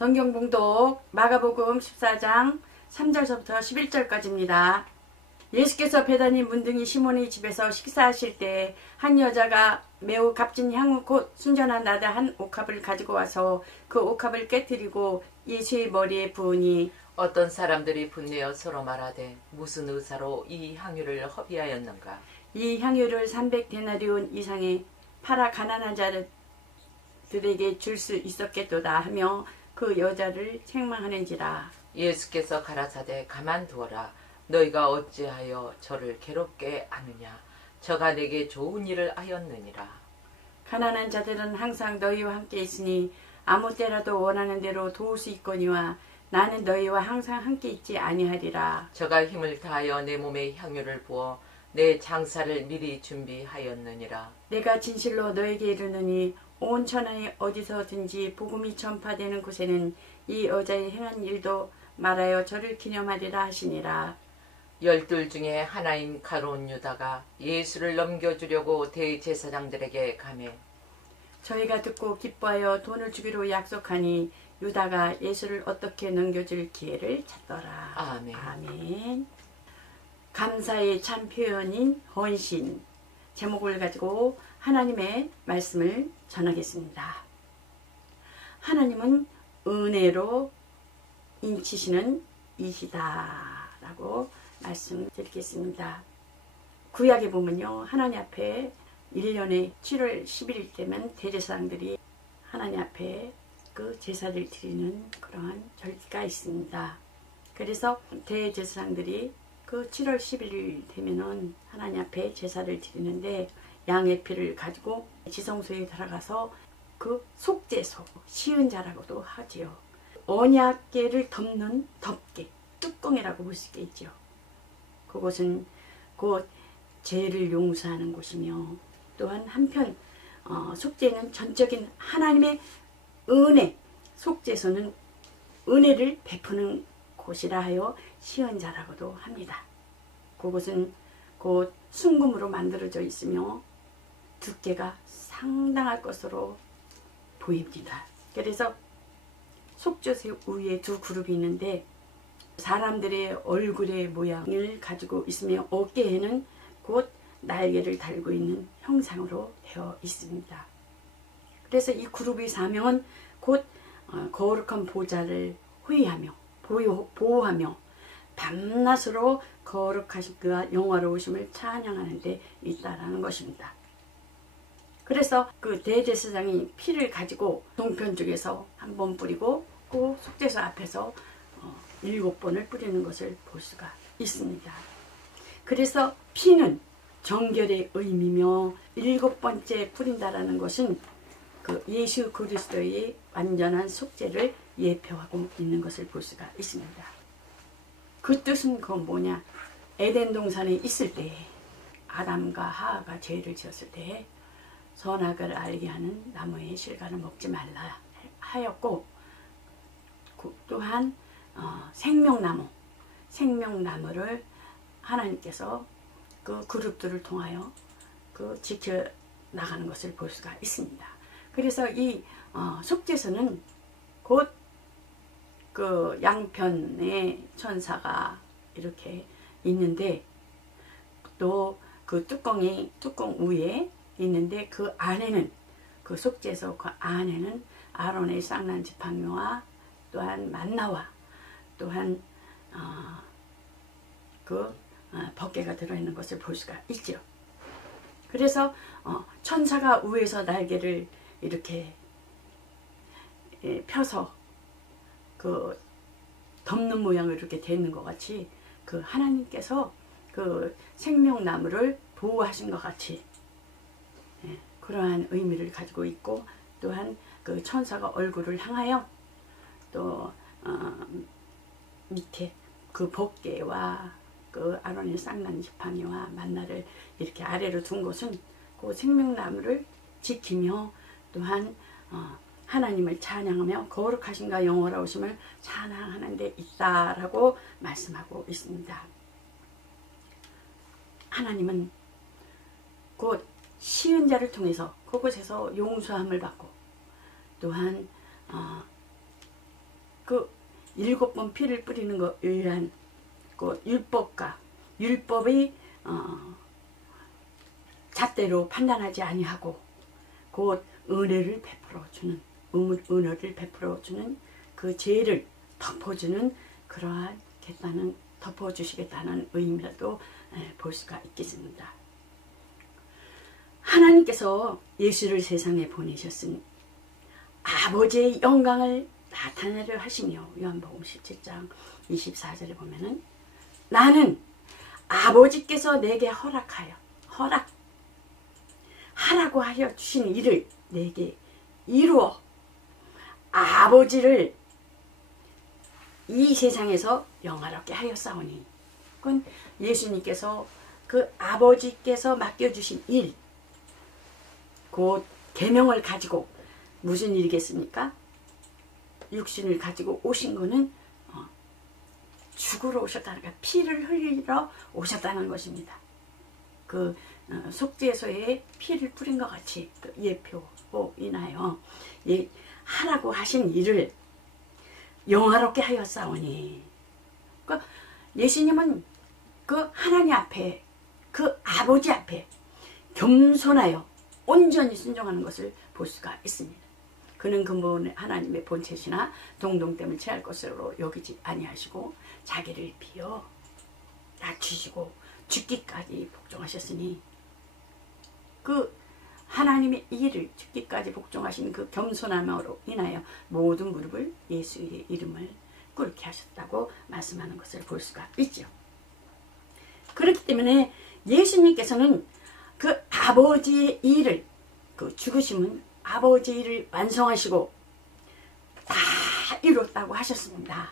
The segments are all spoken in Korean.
성경 봉독 마가복음 14장 3절서부터 11절까지입니다. 예수께서 베다니 문둥이 시몬의 집에서 식사하실 때 한 여자가 매우 값진 향후 곧 순전한 나다 한 옥합을 가지고 와서 그 옥합을 깨뜨리고 예수의 머리에 부으니 어떤 사람들이 분내어 서로 말하되 무슨 의사로 이 향유를 허비하였는가. 이 향유를 300데나리온 이상에 팔아 가난한 자들에게 줄 수 있었겠도다 하며 그 여자를 책망하는지라. 예수께서 가라사대 가만두어라. 너희가 어찌하여 저를 괴롭게 하느냐. 저가 내게 좋은 일을 하였느니라. 가난한 자들은 항상 너희와 함께 있으니 아무 때라도 원하는 대로 도울 수 있거니와 나는 너희와 항상 함께 있지 아니하리라. 저가 힘을 다하여 내 몸에 향유를 부어 내 장사를 미리 준비하였느니라. 내가 진실로 너에게 이르노니 온 천하에 어디서든지 복음이 전파되는 곳에는 이 여자의 행한 일도 말하여 저를 기념하리라 하시니라. 12 중에 하나인 가룟 유다가 예수를 넘겨주려고 대제사장들에게 가매 저희가 듣고 기뻐하여 돈을 주기로 약속하니 유다가 예수를 어떻게 넘겨줄 기회를 찾더라. 아멘. 아멘. 감사의 참 표현인 헌신 제목을 가지고 하나님의 말씀을 전하겠습니다. 하나님은 은혜로 인치시는 이시다라고 말씀드리겠습니다. 구약에 보면요, 하나님 앞에 1년에 7월 11일 때면 대제사장들이 하나님 앞에 그 제사를 드리는 그러한 절기가 있습니다. 그래서 대제사장들이 그 7월 11일 되면은 하나님 앞에 제사를 드리는데 양의 피를 가지고 지성소에 들어가서 그 속죄소, 시은자라고도 하지요. 언약궤를 덮는 덮개, 뚜껑이라고 볼 수 있겠죠. 그곳은 곧 죄를 용서하는 곳이며 또한 한편 속죄는 전적인 하나님의 은혜, 속죄소는 은혜를 베푸는 곳이라 하여 시은자라고도 합니다. 그곳은 곧 순금으로 만들어져 있으며 두께가 상당할 것으로 보입니다. 그래서 속죄소 위에 두 그룹이 있는데 사람들의 얼굴의 모양을 가지고 있으며 어깨에는 곧 날개를 달고 있는 형상으로 되어 있습니다. 그래서 이 그룹의 사명은 곧 거룩한 보좌를 호위하며 보호하며 밤낮으로 거룩하신 그와 영화로우심을 찬양하는 데 있다라는 것입니다. 그래서 그 대제사장이 피를 가지고 동편 쪽에서 한 번 뿌리고 그 속죄소 앞에서 7번을 뿌리는 것을 볼 수가 있습니다. 그래서 피는 정결의 의미며 7번째 뿌린다라는 것은 그 예수 그리스도의 완전한 속죄를 예표하고 있는 것을 볼 수가 있습니다. 그 뜻은 그건 뭐냐? 에덴 동산에 있을 때 아담과 하와가 죄를 지었을 때 선악을 알게 하는 나무의 실과를 먹지 말라 하였고 또한 생명나무를 하나님께서 그 그룹들을 통하여 그 지켜 나가는 것을 볼 수가 있습니다. 그래서 이 속죄소는 곧 그 양편의 천사가 이렇게 있는데 또 그 뚜껑 위에 있는데 그 안에는 그 속죄소 그 안에는 아론의 쌍난 지팡이와 또한 만나와 또한 벗개가 들어있는 것을 볼 수가 있죠. 그래서 천사가 위에서 날개를 이렇게 펴서 그 덮는 모양으로 이렇게 되어 있는 것 같이 그 하나님께서 그 생명나무를 보호하신 것 같이 그러한 의미를 가지고 있고 또한 그 천사가 얼굴을 향하여 또 밑에 그 벗개와 그 아론의 쌍난 지팡이와 만나를 이렇게 아래로 둔 것은 그 생명나무를 지키며 또한 하나님을 찬양하며 거룩하신가 영원하심을 찬양하는 데 있다라고 말씀하고 있습니다. 하나님은 곧 시은자를 통해서 그곳에서 용서함을 받고 또한 그 7번 피를 뿌리는 거 의한 그 율법의 잣대로 판단하지 아니하고 곧 은혜를 베풀어 주는 그 죄를 덮어주는 그러하겠다는 덮어주시겠다는 의미라도 볼 수가 있겠습니다. 하나님께서 예수를 세상에 보내셨으니 아버지의 영광을 나타내려 하시며 요한복음 17장 24절에 보면은 나는 아버지께서 내게 하라고 하여 주신 일을 내게 이루어 아버지를 이 세상에서 영화롭게 하였사오니, 그건 예수님께서 그 아버지께서 맡겨주신 일, 곧 계명을 가지고 무슨 일이겠습니까? 육신을 가지고 오신 거는 죽으러 오셨다는 거예요. 피를 흘리러 오셨다는 것입니다. 그 속죄소에 피를 뿌린 것 같이 그 예표로 인하여 하라고 하신 일을 영화롭게 하였사오니, 그러니까 예수님은 그 하나님 앞에, 그 아버지 앞에 겸손하여 온전히 순종하는 것을 볼 수가 있습니다. 그는 근본 하나님의 본체시나 동등됨을 취할 것으로 여기지 아니하시고 자기를 비어 낮추시고 죽기까지 복종하셨으니, 그 하나님의 일을 죽기까지 복종하신 그 겸손함으로 인하여 모든 무릎을 예수의 이름을 꿇게 하셨다고 말씀하는 것을 볼 수가 있죠. 그렇기 때문에 예수님께서는 그 아버지의 일을, 그 죽으심은 아버지의 일을 완성하시고 다 이뤘다고 하셨습니다.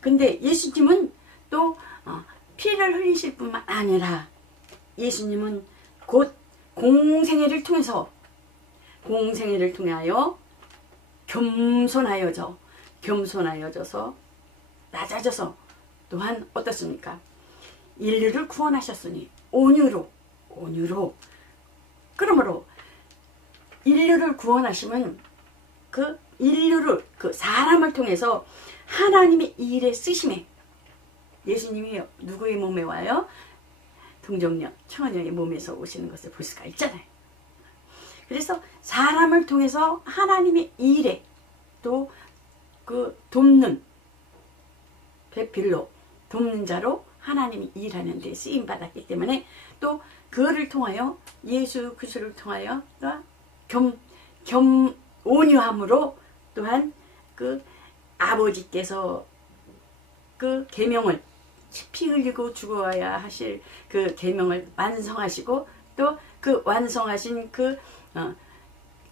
근데 예수님은 또 피를 흘리실 뿐만 아니라 예수님은 곧 공생애를 통하여 겸손하여져서 낮아져서 또한 어떻습니까? 인류를 구원하셨으니 온유로 그러므로 인류를 구원하시면 그 인류를, 그 사람을 통해서 하나님의 일에 쓰심에, 예수님이 누구의 몸에 와요? 동정녀, 처녀의 몸에서 오시는 것을 볼 수가 있잖아요. 그래서 사람을 통해서 하나님의 일에 또 그 배필로 돕는 자로 하나님이 일하는 데 쓰임 받았기 때문에, 또 그를 통하여 예수 그리스도를 통하여 온유함으로 또한 그 아버지께서 그 계명을 피 흘리고 죽어야 하실 그 계명을 완성하시고, 또 그 완성하신 그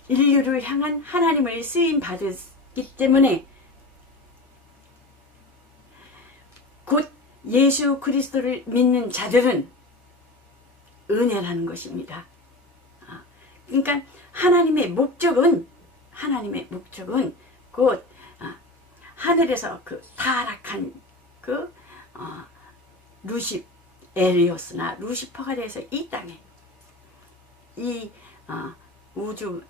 인류를 향한 하나님을 쓰임 받았기 때문에 곧 예수 그리스도를 믿는 자들은 은혜라는 것입니다. 그러니까 하나님의 목적은 곧 하늘에서 그 타락한 그 엘리오스나 루시퍼가 돼서 이 땅에 이 우주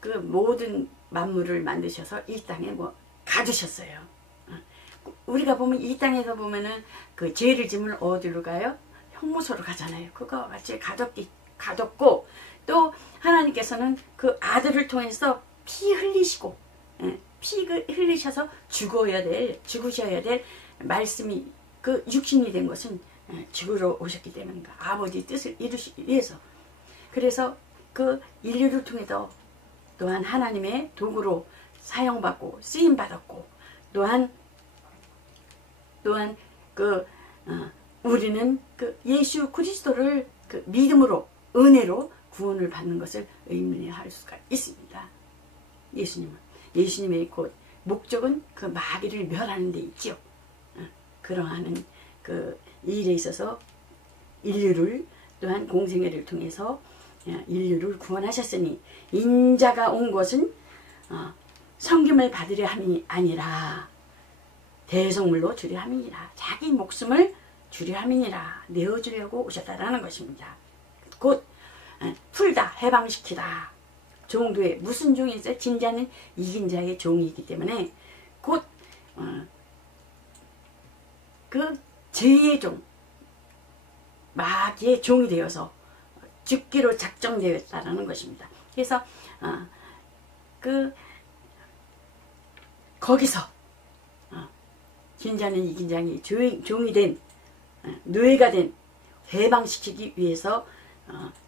그 모든 만물을 만드셔서 이 땅에 가두셨어요. 우리가 보면 이 땅에서 보면은 그 죄를 지면 어디로 가요? 형무소로 가잖아요. 그거와 같이 가뒀고, 또 하나님께서는 그 아들을 통해서 피 흘리시고, 피 흘리셔서 죽으셔야 될 말씀이 그 육신이 된 것은 죽으러 오셨기 때문인가, 아버지 뜻을 이루시기 위해서. 그래서 그 인류를 통해서 또한 하나님의 도구로 사용받고 쓰임받았고, 또한 그 우리는 그 예수 그리스도를 그 믿음으로, 은혜로 구원을 받는 것을 의미할 수가 있습니다. 예수님의 곧 목적은 그 마귀를 멸하는 데 있지요. 그러한 그 일에 있어서 인류를 또한 공생애를 통해서 인류를 구원하셨으니, 인자가 온 것은 섬김을 받으려 함이 아니라 대속물로 주려 함이니라. 자기 목숨을 주려 함이니라. 내어주려고 오셨다라는 것입니다. 곧 풀다, 해방시키다. 종도에 무슨 종이 있어요? 진자는 이긴 자의 종이기 때문에 곧 그 죄의 종, 마귀의 종이 되어서 죽기로 작정되었다라는 것입니다. 그래서 거기서 진 자는 이긴 자니 종이 된 노예가 된 해방시키기 위해서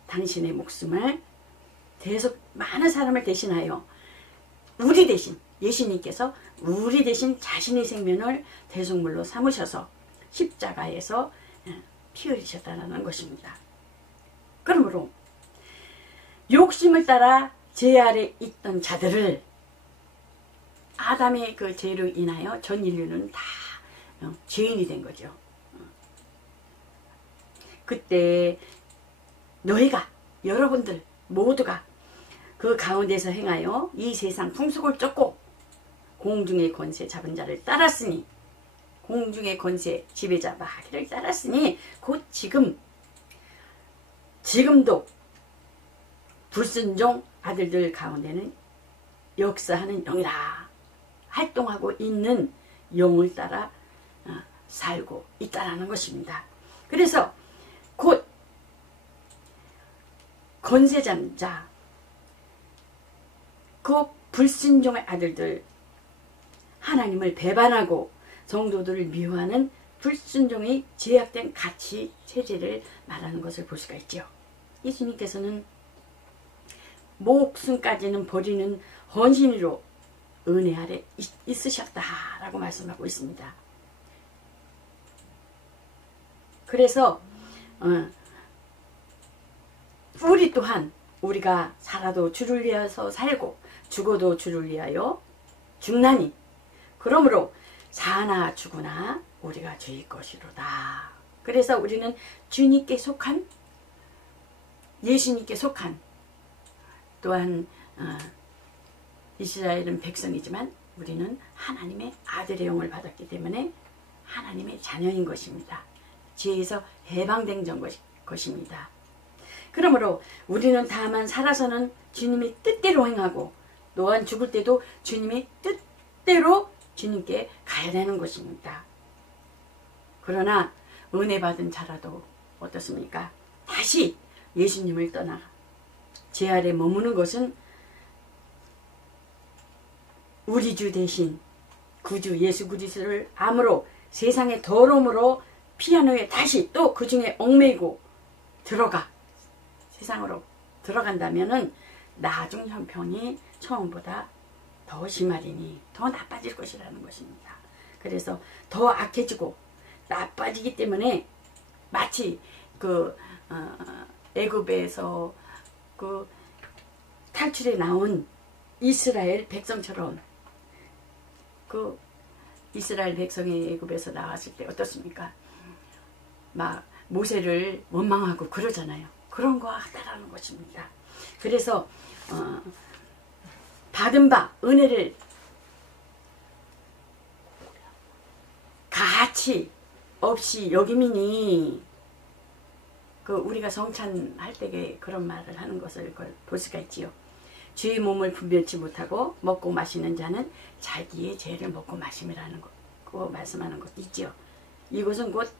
당신의 목숨을 계속 많은 사람을 대신하여 우리 대신 예수님께서 우리 대신 자신의 생명을 대속물로 삼으셔서 십자가에서 피 흘리셨다는 것입니다. 그러므로 욕심을 따라 죄 아래 있던 자들을 아담의 그 죄로 인하여 전 인류는 다 죄인이 된 거죠. 그때 너희가 여러분들 모두가 그 가운데서 행하여 이 세상 풍속을 쫓고 공중의 권세 잡은 자를 따랐으니 공중의 권세 지배자 마귀를 따랐으니 곧 지금도 불순종 아들들 가운데는 역사하는 영이라 활동하고 있는 영을 따라 살고 있다라는 것입니다. 그래서 곧 권세 잡은 자, 그 불순종의 아들들, 하나님을 배반하고 성도들을 미워하는 불순종의 제약된 가치 체제를 말하는 것을 볼 수가 있죠. 예수님께서는 목숨까지는 버리는 헌신으로 은혜 아래 있으셨다라고 말씀하고 있습니다. 그래서 우리 또한 우리가 살아도 주를 위하여 살고 죽어도 주를 위하여 죽나니 그러므로 사나 죽으나 우리가 주의 것이로다. 그래서 우리는 주님께 속한 예수님께 속한 또한 이스라엘은 백성이지만 우리는 하나님의 아들의 영을 받았기 때문에 하나님의 자녀인 것입니다. 죄에서 해방된 것입니다. 그러므로 우리는 다만 살아서는 주님의 뜻대로 행하고 또한 죽을 때도 주님의 뜻대로 주님께 가야 되는 것입니다. 그러나 은혜 받은 자라도 어떻습니까? 다시 예수님을 떠나 죄 아래 머무는 것은 우리 주 대신 구주 예수 그리스도를 암으로 세상의 더러움으로 피한 후에 다시 또 그 중에 얽매이고 세상으로 들어간다면은 나중 형편이 처음보다 더 심하리니 더 나빠질 것이라는 것입니다. 그래서 더 악해지고 나빠지기 때문에 마치 애굽에서 탈출해 나온 이스라엘 백성처럼 이스라엘 백성이 애굽에서 나왔을 때 어떻습니까? 막 모세를 원망하고 그러잖아요. 그런 거 같다라는 것입니다. 그래서 받은 바 은혜를 가치 없이 여김이니 우리가 성찬할 때에 그런 말을 하는 것을 볼 수가 있지요. 주의 몸을 분별치 못하고 먹고 마시는 자는 자기의 죄를 먹고 마심이라는 거 말씀하는 것도 있지요. 이것은 곧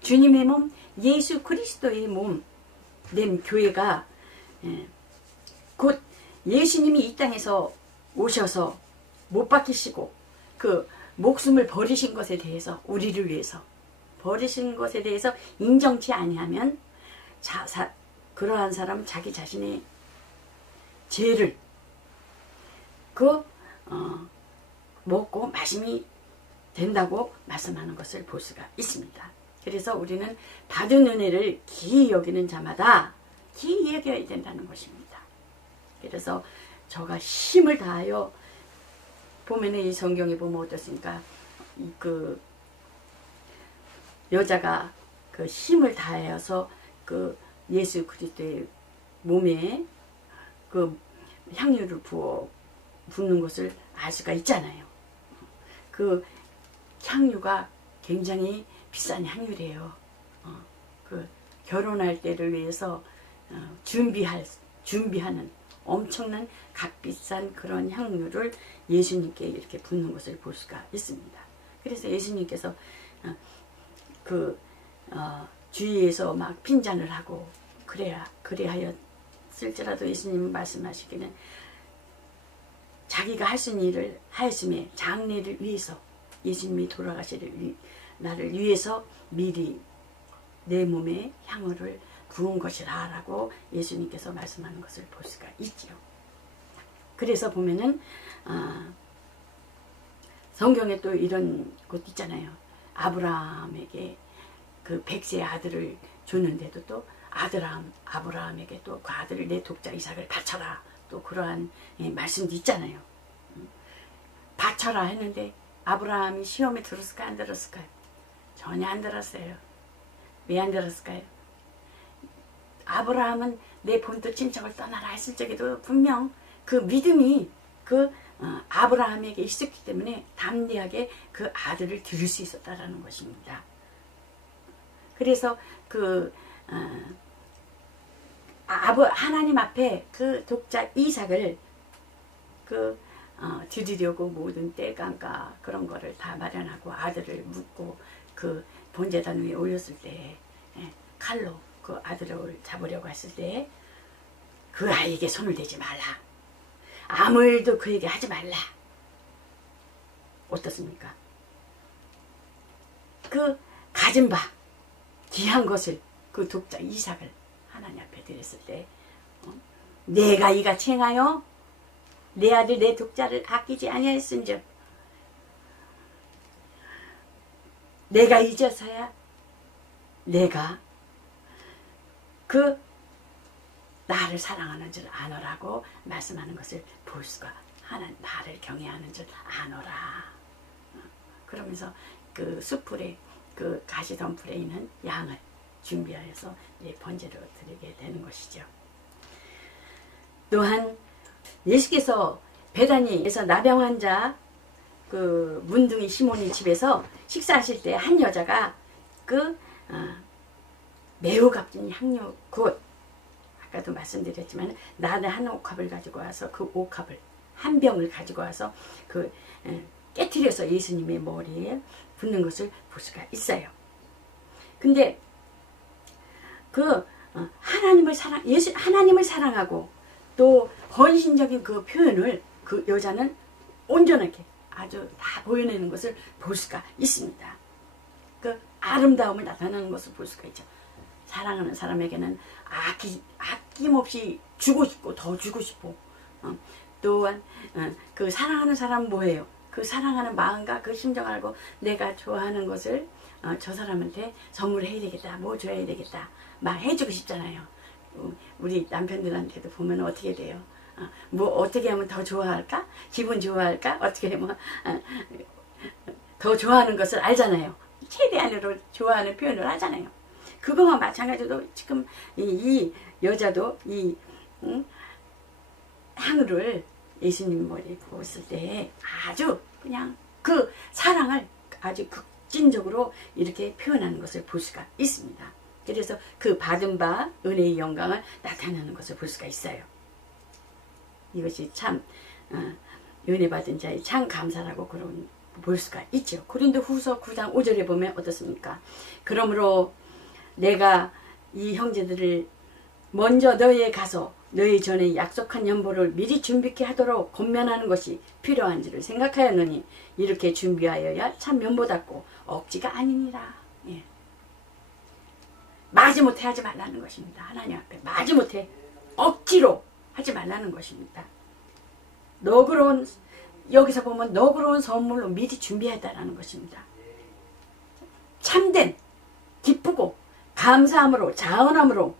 주님의 몸 예수 그리스도의 몸 된 교회가 곧 예수님이 이 땅에서 오셔서 못 박히시고 그 목숨을 버리신 것에 대해서 우리를 위해서 버리신 것에 대해서 인정치 아니하면 그러한 사람은 자기 자신의 죄를 먹고 마심이 된다고 말씀하는 것을 볼 수가 있습니다. 그래서 우리는 받은 은혜를 기이 여기는 자마다 기이 여겨야 된다는 것입니다. 그래서 저가 힘을 다하여 보면은 이 성경에 보면 어떻습니까? 여자가 힘을 다하여서 예수 그리스도의 몸에 향유를 붓는 것을 알 수가 있잖아요. 향유가 굉장히 비싼 향유래요. 결혼할 때를 위해서 준비하는 엄청난 값비싼 그런 향유를 예수님께 이렇게 붓는 것을 볼 수가 있습니다. 그래서 예수님께서 주위에서 막 핀잔을 하고 그래하였을지라도 예수님은 말씀하시기는 자기가 할 수 있는 일을 하였음에 장래를 위해서 예수님이 돌아가시를 나를 위해서 미리 내 몸에 향유를 부은 것이라 라고 예수님께서 말씀하는 것을 볼 수가 있지요. 그래서 보면은 성경에 또 이런 곳 있잖아요. 아브라함에게 그 100세 아들을 주는데도 또 아브라함에게 또 그 아들을 내 독자 이삭을 바쳐라, 또 그러한 말씀도 있잖아요. 바쳐라 했는데 아브라함이 시험에 들었을까 안 들었을까요? 전혀 안 들었어요. 왜 안 들었을까요? 아브라함은 내 본토 친척을 떠나라 했을 적에도 분명 그 믿음이 아브라함에게 있었기 때문에 담대하게 그 아들을 드릴 수 있었다라는 것입니다. 그래서 하나님 앞에 그 독자 이삭을 드리려고 모든 떼감과 그런 거를 다 마련하고 아들을 묻고 그 번제단 위에 올렸을 때 칼로 그 아들을 잡으려고 했을 때 그 아이에게 손을 대지 말라. 아무 일도 그에게 하지 말라. 어떻습니까? 그 가진 바 귀한 것을 그 독자 이삭을 하나님 앞에 드렸을 때 내가 이같이 행하여 내 아들 내 독자를 아끼지 아니하였은즉 내가 잊어서야 내가 그 나를 사랑하는 줄 아노라고 말씀하는 것을 볼 수가 하나님 나를 경외하는 줄 아노라. 그러면서 그 숯불에 그 가시덤불에 있는 양을 준비하여서 번제로 드리게 되는 것이죠. 또한 예수께서 베다니에서 나병 환자 그 문둥이 시몬이 집에서 식사하실 때 한 여자가 매우 값진 향유 곧 아까도 말씀드렸지만 나는 한 옥합을 가지고 와서 그 옥합을 한 병을 가지고 와서 깨트려서 예수님의 머리에 붓는 것을 볼 수가 있어요. 근데 하나님을 사랑하고 또 헌신적인 그 표현을 그 여자는 온전하게 아주 다 보여내는 것을 볼 수가 있습니다. 그 아름다움을 나타내는 것을 볼 수가 있죠. 사랑하는 사람에게는 아낌없이 주고 싶고 더 주고 싶고 또한 그 사랑하는 사람은 뭐예요? 그 사랑하는 마음과 그 심정을 알고 내가 좋아하는 것을 저 사람한테 선물해야 되겠다, 뭐 줘야 되겠다 막 해주고 싶잖아요. 우리 남편들한테도 보면 어떻게 돼요? 뭐 어떻게 하면 더 좋아할까? 기분 좋아할까? 어떻게 하면 더 좋아하는 것을 알잖아요. 최대한으로 좋아하는 표현을 하잖아요. 그거와 마찬가지로 지금 이 여자도 이 향유를 예수님 머리에 부었을 때 아주 그냥 그 사랑을 아주 극진적으로 이렇게 표현하는 것을 볼 수가 있습니다. 그래서 그 받은 바 은혜의 영광을 나타내는 것을 볼 수가 있어요. 이것이 참 은혜 받은 자의 참 감사라고 그런 볼 수가 있죠. 고린도후서 9장 5절에 보면 어떻습니까? 그러므로 내가 이 형제들을 먼저 너희에 가서 너희 전에 약속한 연보를 미리 준비케 하도록 권면하는 것이 필요한 줄을 생각하였노니 이렇게 준비하여야 참 면보답고 억지가 아니니라. 예. 마지못해 하지 말라는 것입니다. 하나님 앞에 마지못해 억지로 하지 말라는 것입니다. 너그러운 여기서 보면 너그러운 선물로 미리 준비했다라는 것입니다. 참된 기쁘고 감사함으로 자원함으로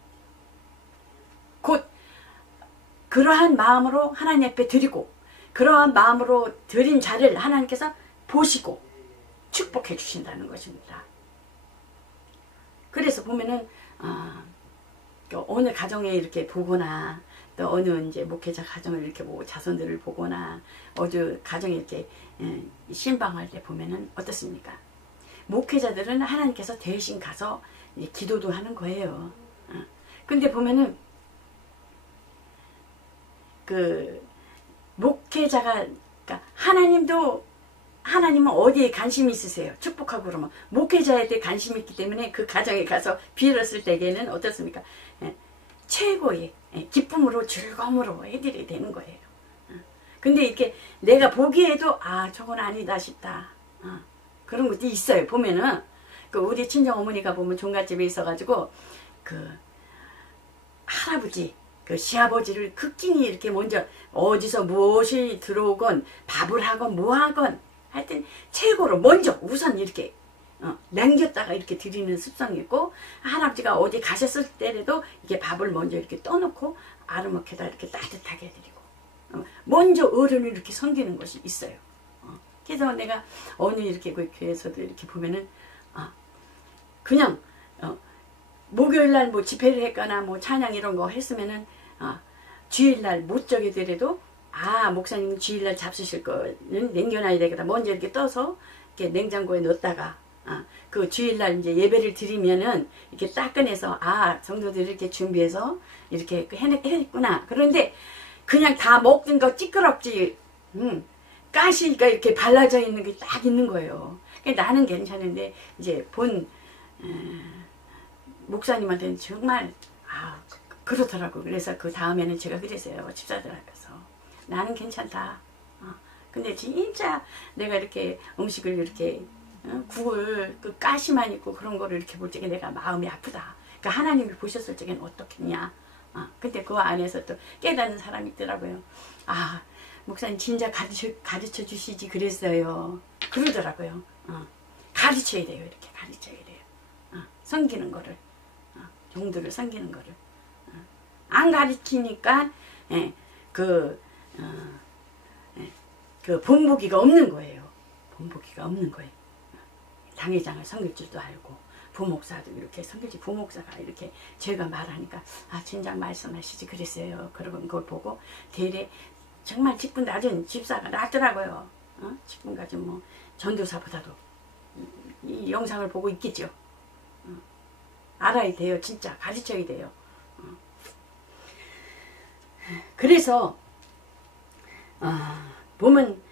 곧 그러한 마음으로 하나님 앞에 드리고 그러한 마음으로 드린 자를 하나님께서 보시고 축복해 주신다는 것입니다. 그래서 보면은 어느 가정에 이렇게 보거나 또 어느 이제 목회자 가정을 이렇게 보고 자손들을 보거나 어느 가정에 이렇게 신방할 때 보면은 어떻습니까? 목회자들은 하나님께서 대신 가서 기도도 하는 거예요. 근데 보면은 그 목회자가 그러니까 하나님은 어디에 관심이 있으세요? 축복하고 그러면 목회자에 관심이 있기 때문에 그 가정에 가서 빌었을 때에는 어떻습니까? 최고의 기쁨으로 즐거움으로 해드려야 되는 거예요. 근데 이렇게 내가 보기에도 저건 아니다 싶다. 그런 것도 있어요. 보면은 그 우리 친정 어머니가 보면 종갓집에 있어가지고 그 할아버지 그 시아버지를 극진히 이렇게 먼저 어디서 무엇이 들어오건 밥을 하건 뭐 하건 하여튼 최고로 먼저 우선 이렇게 남겼다가 이렇게 드리는 습성이 있고, 할아버지가 어디 가셨을 때라도 이렇게 밥을 먼저 이렇게 떠놓고 아르먹혀다 이렇게 따뜻하게 해드리고 먼저 어른을 이렇게 섬기는 것이 있어요. 그래서 내가 어느 이렇게 그 교회에서도 이렇게 보면은 그냥 목요일날 뭐 집회를 했거나 뭐 찬양 이런 거 했으면은 주일날 못 적이더라도 목사님은 주일날 잡수실 거는 남겨놔야 되겠다. 먼저 이렇게 떠서 이렇게 냉장고에 넣었다가 그 주일날 이제 예배를 드리면은 이렇게 딱 꺼내서 성도들이 이렇게 준비해서 이렇게 해냈구나. 그런데 그냥 다 먹던 거 찌끄럽지. 가시가 이렇게 발라져 있는 게 딱 있는 거예요. 나는 괜찮은데 이제 본 목사님한테는 정말 그렇더라고. 그래서 그 다음에는 제가 그랬어요. 집사들 앞에서 나는 괜찮다. 근데 진짜 내가 이렇게 음식을 이렇게 국을 그 가시만 있고 그런 거를 이렇게 볼 적에 내가 마음이 아프다. 그러니까 하나님이 보셨을 적에는 어떻겠냐. 근데 그 안에서 또 깨닫는 사람이 있더라고요. 목사님 진짜 가르쳐 주시지 그랬어요. 그러더라고요. 가르쳐야 돼요. 이렇게 가르쳐야 돼요. 섬기는 거를. 종들을 섬기는 거를. 안 가르치니까 그 본보기가 없는 거예요. 본보기가 없는 거예요. 당회장을 섬길 줄도 알고 부목사도 이렇게 섬길지, 부목사가 이렇게 제가 말하니까 진작 말씀하시지 그랬어요. 그런 걸 보고 대래 정말 직분 낮은 집사가 낫더라고요. 직분 가진 뭐 전도사보다도 이 영상을 보고 있겠죠. 알아야 돼요. 진짜 가르쳐야 돼요. 그래서 보면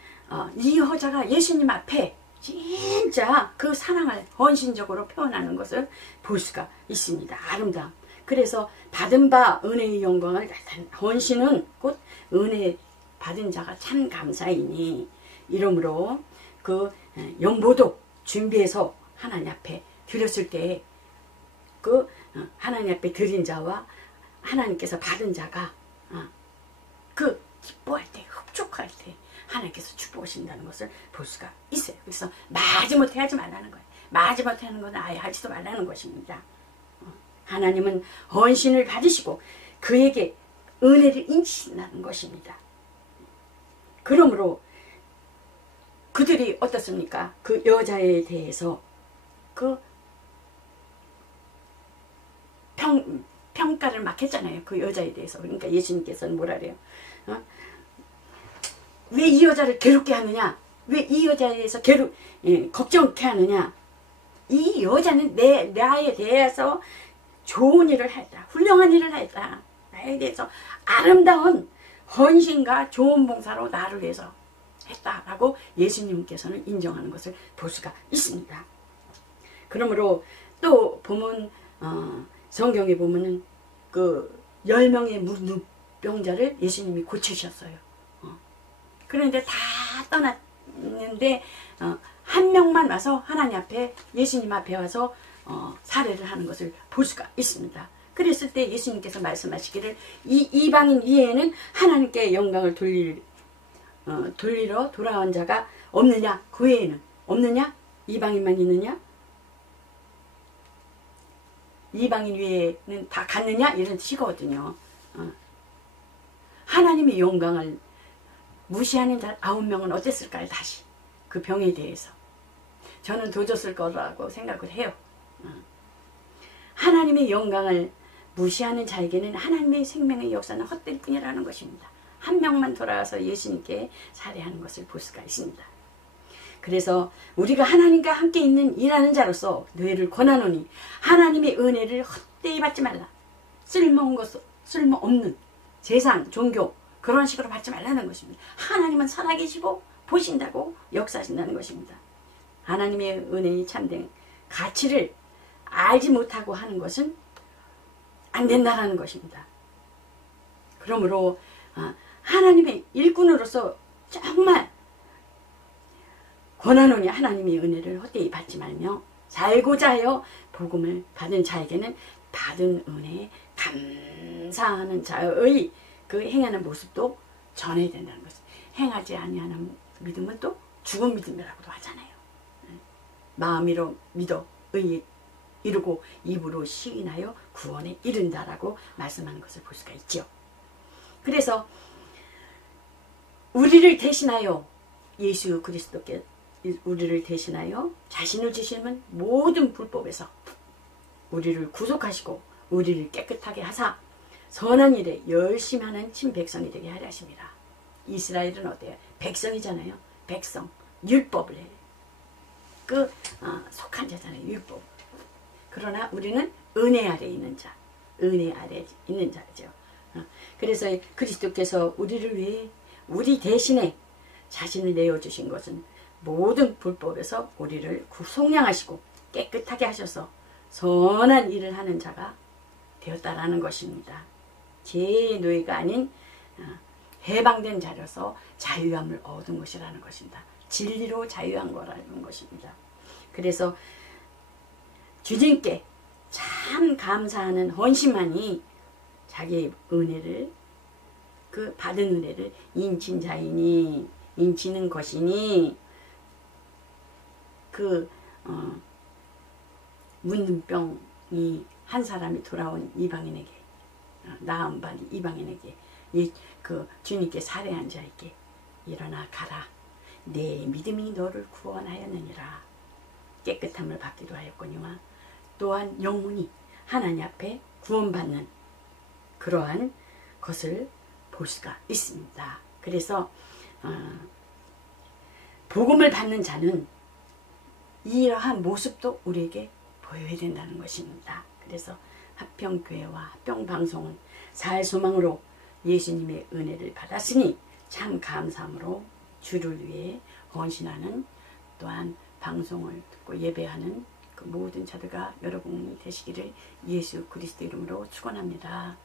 이 여자가 예수님 앞에 진짜 그 사랑을 헌신적으로 표현하는 것을 볼 수가 있습니다. 아름다움. 그래서 받은 바 은혜의 영광을 나타낸 헌신은 곧 은혜 받은 자가 참 감사이니 이러므로 그 연보도 준비해서 하나님 앞에 드렸을 때 그 하나님 앞에 드린 자와 하나님께서 받은 자가 그 기뻐할 때, 흡족할 때 하나님께서 축복하신다는 것을 볼 수가 있어요. 그래서 마지못해 하지 말라는 거예요. 마지못해 하는 건 아예 하지도 말라는 것입니다. 하나님은 헌신을 받으시고 그에게 은혜를 인치신다는 것입니다. 그러므로 그들이 어떻습니까? 그 여자에 대해서 그 평가를 막 했잖아요. 그 여자에 대해서. 그러니까 예수님께서는 뭐라 그래요? 왜 이 여자를 괴롭게 하느냐? 왜 이 여자에 대해서 걱정케 하느냐? 이 여자는 나에 대해서 좋은 일을 했다. 훌륭한 일을 했다. 나에 대해서 아름다운 헌신과 좋은 봉사로 나를 위해서 했다라고 예수님께서는 인정하는 것을 볼 수가 있습니다. 그러므로 또 보면 성경에 보면은 그 10명의 무병자를 예수님이 고치셨어요. 그런데 다 떠났는데 한 명만 와서 하나님 앞에, 예수님 앞에 와서 사례를 하는 것을 볼 수가 있습니다. 그랬을 때 예수님께서 말씀하시기를 이 이방인 위에는 하나님께 영광을 돌리러 돌아온 자가 없느냐? 그 외에는 없느냐? 이방인만 있느냐? 이방인 위에는 다 갔느냐? 이런 뜻이거든요. 하나님의 영광을 무시하는 자 9명은 어땠을까요? 다시 그 병에 대해서 저는 도졌을 거라고 생각을 해요. 하나님의 영광을 무시하는 자에게는 하나님의 생명의 역사는 헛될 뿐이라는 것입니다. 한 명만 돌아와서 예수님께 살해하는 것을 볼 수가 있습니다. 그래서 우리가 하나님과 함께 있는 일하는 자로서 너희를 권하노니 하나님의 은혜를 헛되이 받지 말라. 쓸모없는 세상, 종교 그런 식으로 받지 말라는 것입니다. 하나님은 살아계시고 보신다고 역사하신다는 것입니다. 하나님의 은혜의 참된 가치를 알지 못하고 하는 것은 안 된다는 것입니다. 그러므로 하나님의 일꾼으로서 정말 권하노니 하나님의 은혜를 헛되이 받지 말며 살고자 하여 복음을 받은 자에게는 받은 은혜에 감사하는 자의 그 행하는 모습도 전해야 된다는 것입니다. 행하지 아니하는 믿음은 또 죽은 믿음이라고도 하잖아요. 마음으로 믿어 이루고 입으로 시인하여 구원에 이른다라고 말씀하는 것을 볼 수가 있죠. 그래서 우리를 대신하여 예수 그리스도께 우리를 대신하여 자신을 주시는 모든 불법에서 우리를 구속하시고 우리를 깨끗하게 하사 선한 일에 열심히 하는 친백성이 되게 하려 하십니다. 이스라엘은 어때요? 백성이잖아요. 백성, 율법을 해요. 속한 자잖아요. 율법. 그러나 우리는 은혜 아래 있는 자, 은혜 아래 있는 자죠. 그래서 그리스도께서 우리를 위해 우리 대신에 자신을 내어주신 것은 모든 불법에서 우리를 속량하시고 깨끗하게 하셔서 선한 일을 하는 자가 되었다라는 것입니다. 죄의 노예가 아닌 해방된 자로서 자유함을 얻은 것이라는 것입니다. 진리로 자유한 거라는 것입니다. 그래서 주님께 참 감사하는 헌신만이 자기의 은혜를 그 받은 은혜를 인친자이니 인치는 것이니 문둥병이 한 사람이 돌아온 이방인에게 나음 받은 이방인에게 주님께 살해한 자에게 일어나 가라 내 믿음이 너를 구원하였느니라 깨끗함을 받기도 하였거니와 또한 영혼이 하나님 앞에 구원받는 그러한 것을 볼 수가 있습니다. 그래서 복음을 받는 자는 이러한 모습도 우리에게 보여야 된다는 것입니다. 그래서 합평교회와 합평방송은 사회소망으로 예수님의 은혜를 받았으니 참 감사함으로 주를 위해 헌신하는 또한 방송을 듣고 예배하는 그 모든 자들과 여러분이 되시기를 예수 그리스도 이름으로 축원합니다.